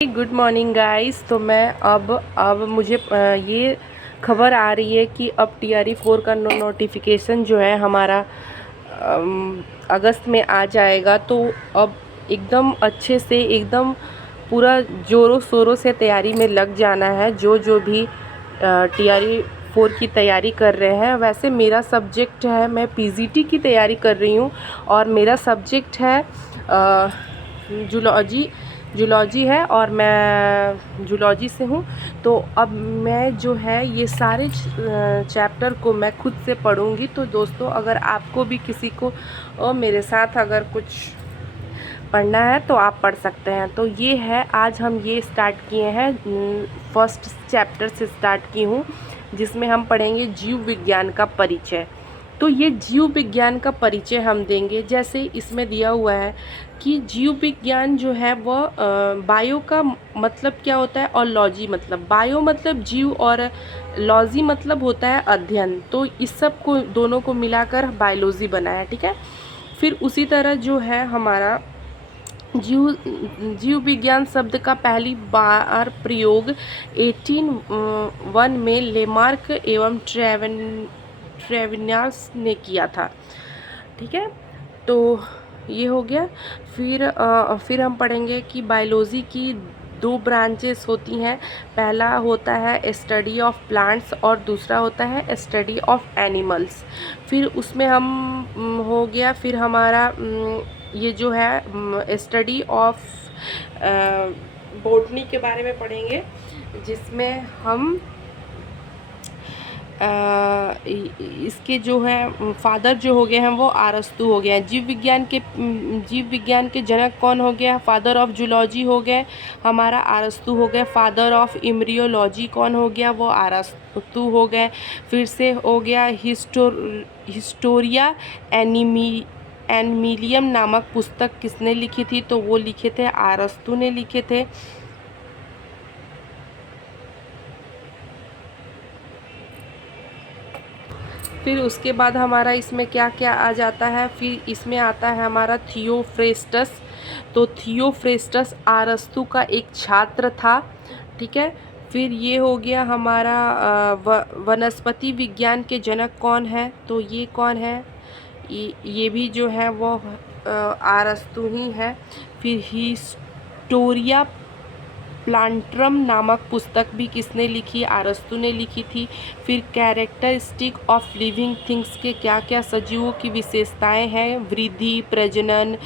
Good morning guys. तो मैं अब मुझे ये खबर आ रही है कि अब TRE 4 का नोटिफिकेशन जो है हमारा अगस्त में आ जाएगा। तो अब एकदम अच्छे से एकदम पूरा ज़ोरों शोरों से तैयारी में लग जाना है। जो भी TRE 4 की तैयारी कर रहे हैं। वैसे मेरा सब्जेक्ट है, मैं PGT की तैयारी कर रही हूँ और मेरा सब्जेक्ट है जूलॉजी है और मैं जूलॉजी से हूँ। तो अब मैं जो है ये सारे चैप्टर को मैं खुद से पढ़ूँगी। तो दोस्तों, अगर आपको भी किसी को और मेरे साथ अगर कुछ पढ़ना है तो आप पढ़ सकते हैं। तो ये है, आज हम ये स्टार्ट किए हैं, फर्स्ट चैप्टर से स्टार्ट की हूँ, जिसमें हम पढ़ेंगे जीव विज्ञान का परिचय। तो ये जीव विज्ञान का परिचय हम देंगे। जैसे इसमें दिया हुआ है कि जीव विज्ञान जो है वह बायो का मतलब क्या होता है और लॉजी मतलब, बायो मतलब जीव और लॉजी मतलब होता है अध्ययन। तो इस सब को दोनों को मिलाकर बायोलॉजी बना है, ठीक है। फिर उसी तरह जो है हमारा जीव विज्ञान शब्द का पहली बार प्रयोग 1801 में लेमार्क एवं ट्रेविनियस ने किया था, ठीक है। तो ये हो गया। फिर हम पढ़ेंगे कि बायोलॉजी की दो ब्रांचेस होती हैं। पहला होता है स्टडी ऑफ प्लांट्स और दूसरा होता है स्टडी ऑफ एनिमल्स। फिर उसमें हम हो गया, फिर हमारा ये जो है स्टडी ऑफ बॉटनी के बारे में पढ़ेंगे, जिसमें हम इसके जो है फादर जो हो गए हैं वो अरस्तु हो गए हैं। जीव विज्ञान के जनक कौन हो गया? फादर ऑफ जूलॉजी हो गए हमारा अरस्तु हो गए। फादर ऑफ एम्ब्रियोलॉजी कौन हो गया? वो अरस्तु हो गए। फिर से हो गया हिस्टोरिया एनिमिलियम नामक पुस्तक किसने लिखी थी? तो वो लिखे थे अरस्तु ने लिखे थे। फिर उसके बाद हमारा इसमें क्या क्या आ जाता है? फिर इसमें आता है हमारा थियोफ्रेस्टस। तो थियोफ्रेस्टस अरस्तु का एक छात्र था, ठीक है। फिर ये हो गया हमारा वनस्पति विज्ञान के जनक कौन है? तो ये कौन है? ये भी जो है वो अरस्तु ही है। फिर हिस्टोरिया प्लांट्रम नामक पुस्तक भी किसने लिखी? अरस्तु ने लिखी थी। फिर कैरेक्टरिस्टिक ऑफ लिविंग थिंग्स के क्या क्या सजीवों की विशेषताएं हैं? वृद्धि, प्रजनन,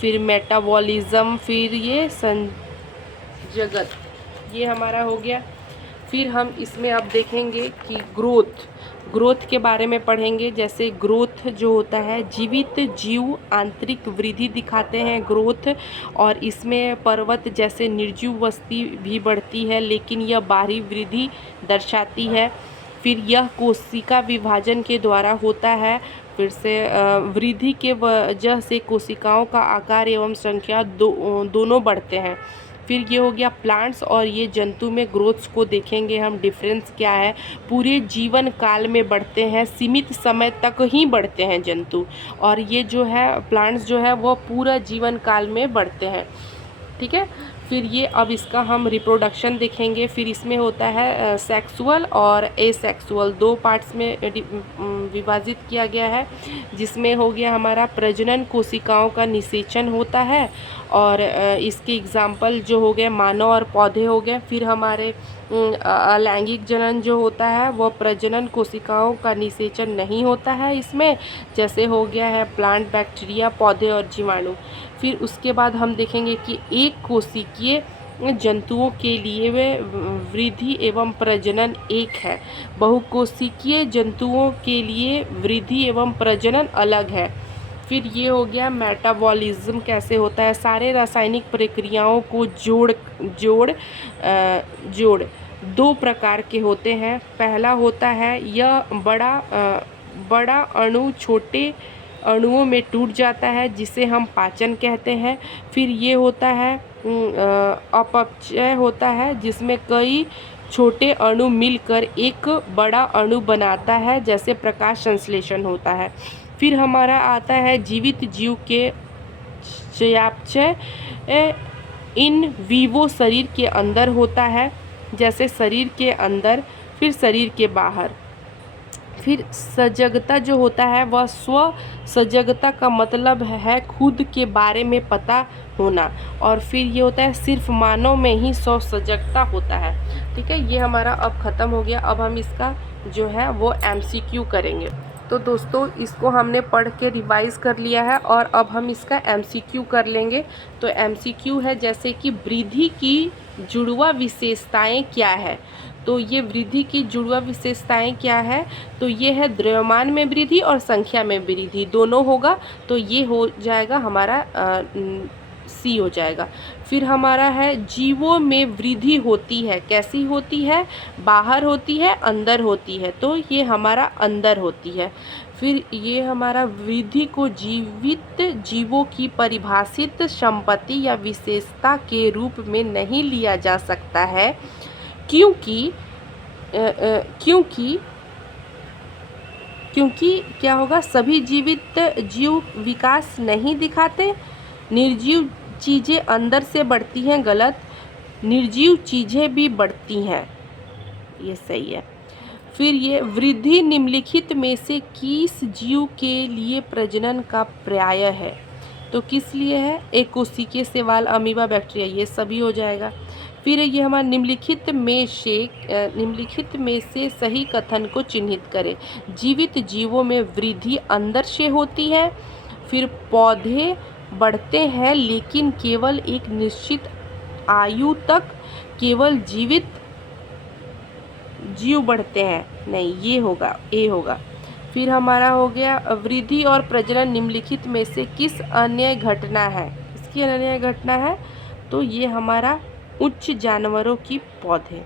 फिर मेटाबॉलिज्म, फिर ये संजगत, ये हमारा हो गया। फिर हम इसमें अब देखेंगे कि ग्रोथ के बारे में पढ़ेंगे। जैसे ग्रोथ जो होता है, जीवित जीव आंतरिक वृद्धि दिखाते हैं ग्रोथ, और इसमें पर्वत जैसे निर्जीव वस्ती भी बढ़ती है, लेकिन यह बाहरी वृद्धि दर्शाती है। फिर यह कोशिका विभाजन के द्वारा होता है। फिर से वृद्धि के वजह से कोशिकाओं का आकार एवं संख्या दोनों बढ़ते हैं। फिर ये हो गया प्लांट्स और ये जंतु में ग्रोथ्स को देखेंगे हम, डिफरेंस क्या है। पूरे जीवन काल में बढ़ते हैं, सीमित समय तक ही बढ़ते हैं जंतु, और ये जो है प्लांट्स जो है वो पूरा जीवन काल में बढ़ते हैं, ठीक है। फिर ये अब इसका हम रिप्रोडक्शन देखेंगे। फिर इसमें होता है सेक्सुअल और एसेक्सुअल, दो पार्ट्स में विभाजित किया गया है। जिसमें हो गया हमारा प्रजनन, कोशिकाओं का निषेचन होता है, और इसके एग्जाम्पल जो हो गए मानव और पौधे हो गए। फिर हमारे अलैंगिक जनन जो होता है वो प्रजनन, कोशिकाओं का निषेचन नहीं होता है इसमें, जैसे हो गया है प्लांट, बैक्टीरिया, पौधे और जीवाणु। फिर उसके बाद हम देखेंगे कि एक कोशिकीय जंतुओं के लिए वे वृद्धि एवं प्रजनन एक है, बहुकोशिकीय जंतुओं के लिए वृद्धि एवं प्रजनन अलग है। फिर ये हो गया मेटाबॉलिज्म कैसे होता है, सारे रासायनिक प्रक्रियाओं को जोड़ दो प्रकार के होते हैं। पहला होता है यह बड़ा अणु छोटे अणुओं में टूट जाता है, जिसे हम पाचन कहते हैं। फिर ये होता है अपचय होता है, जिसमें कई छोटे अणु मिलकर एक बड़ा अणु बनाता है, जैसे प्रकाश संश्लेषण होता है। फिर हमारा आता है जीवित जीव के चयापचय इन वीवो शरीर के अंदर होता है, जैसे शरीर के अंदर, फिर शरीर के बाहर। फिर सजगता जो होता है वह स्व सजगता का मतलब है खुद के बारे में पता होना, और फिर ये होता है सिर्फ मानव में ही स्व सजगता होता है। ठीक है, ये हमारा अब ख़त्म हो गया। अब हम इसका जो है वो MCQ करेंगे। तो दोस्तों इसको हमने पढ़ के रिवाइज़ कर लिया है और अब हम इसका MCQ कर लेंगे। तो MCQ है जैसे कि वृद्धि की जुड़वा विशेषताएं क्या है। तो ये वृद्धि की जुड़वा विशेषताएं क्या है, तो ये है द्रव्यमान में वृद्धि और संख्या में वृद्धि, दोनों होगा, तो ये हो जाएगा हमारा C हो जाएगा। फिर हमारा है जीवों में वृद्धि होती है, कैसी होती है, बाहर होती है, अंदर होती है, तो ये हमारा अंदर होती है। फिर ये हमारा वृद्धि को जीवित जीवों की परिभाषित संपत्ति या विशेषता के रूप में नहीं लिया जा सकता है, क्योंकि क्या होगा, सभी जीवित जीव विकास नहीं दिखाते। निर्जीव चीज़ें अंदर से बढ़ती हैं, गलत, निर्जीव चीज़ें भी बढ़ती हैं, ये सही है। फिर ये वृद्धि निम्नलिखित में से किस जीव के लिए प्रजनन का पर्याय है, तो किस लिए है, एक कोशिकीय शैवाल, अमीबा, बैक्टीरिया, ये सभी हो जाएगा। फिर ये हमारा निम्नलिखित में से सही कथन को चिन्हित करें। जीवित जीवों में वृद्धि अंदर से होती है। फिर पौधे बढ़ते हैं लेकिन केवल एक निश्चित आयु तक, केवल जीवित जीव बढ़ते हैं, नहीं, ये होगा, ए होगा। फिर हमारा हो गया वृद्धि और प्रजनन निम्नलिखित में से किस अन्य घटना है, इसकी अन्य घटना है, तो ये हमारा उच्च जानवरों की पौधे।